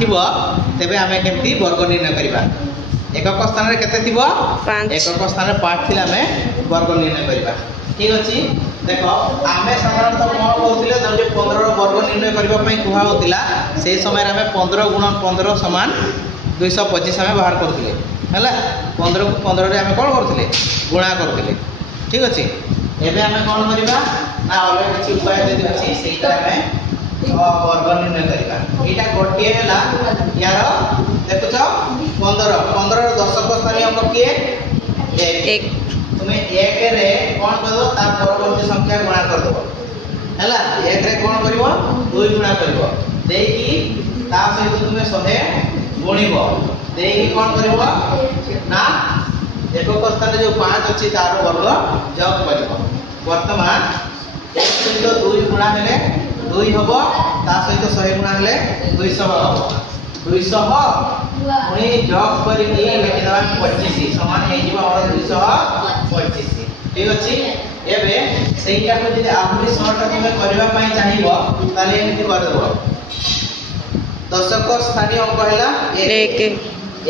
थिबो तेबे आमे केमती वर्ग निर्णय करिबा एकक स्थान रे केते थिबो 5 एकक स्थान रे 5 थिला आमे वर्ग निर्णय करिबा ठीक अछि देखो आमे साधारणतः कोन कहउतिले जो 15 रो वर्ग निर्णय करिबा पई कुहा होतिला सेही समय रे आमे 15 * 15 समान 225 आमे बाहर करथिले हला 15 को 15 रे आमे कोन करथिले गुणा करथिले ठीक अछि एबे आमे कोन करिबा ना अलग किछि उपाय दे दिछि सेटा आमे वर्ग निर्णय करिबा एटा गोटे हला यार देखुछ 15 15 रो दशक स्थानीय अंक किए 1 तुम्हें 1 रे कोन करदो ता परवर्ती संख्या गुणा कर दो हला 1 रे कोन करिवो 2 गुणा करिवो देकी ता सहित तुम्हें 100 गुणिबो देकी कोन करिवो ना एकक स्थान जो 5 अछि तार वर्ग जोग करिवो वर्तमान 1 सहित 2 गुणा हेले 2 हबो ता सहित 100 गुणा हेले 200 हबो 200 पुणी जॉब करिकी लिखि दवा 25 समान हे जिवो हमर 225 ठीक अछि एबे सेहीटा को जदि आहुरी शॉर्ट तुमे करबा पई चाहिबो ताले एमति कर देबो दशक स्थानीय अंक हैला 1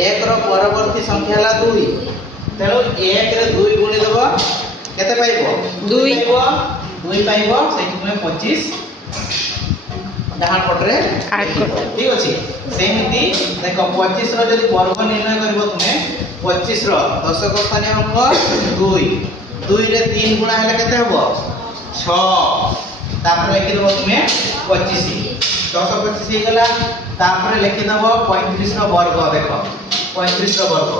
1 रो परवर्ती संख्या हला 2 तेनो 1 रे 2 गुणी देबो केते पाइबो 2 पाइबो सेठी तुमे 25 डाहां पटरे 8 ठीक अछि सेमिति देखो 25 रो जदि वर्ग निर्णय करबो तुमे 25 रो दशक स्थानीय अंक 2 रे 3 गुणा हेले केते हबो 6 तापर लिखि देबो तुमे 25 625 हे गेला तापर लिखि देबो 35 रो वर्ग देखो 35 रो वर्ग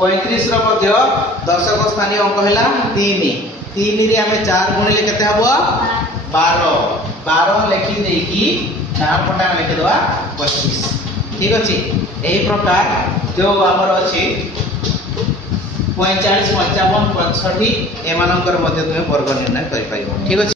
35 रो मध्य दशक स्थानीय अंक हैला 3 रे हमें 4 गुणिले केते हबो 12 लिखि देकी डाहां पटा में लिखि दवा 25 ठीक अछि एही प्रकार जो हमर अछि 45 55 65 एमानकर मध्य तुमे वर्ग निर्णय करि पाइबो ठीक अछि।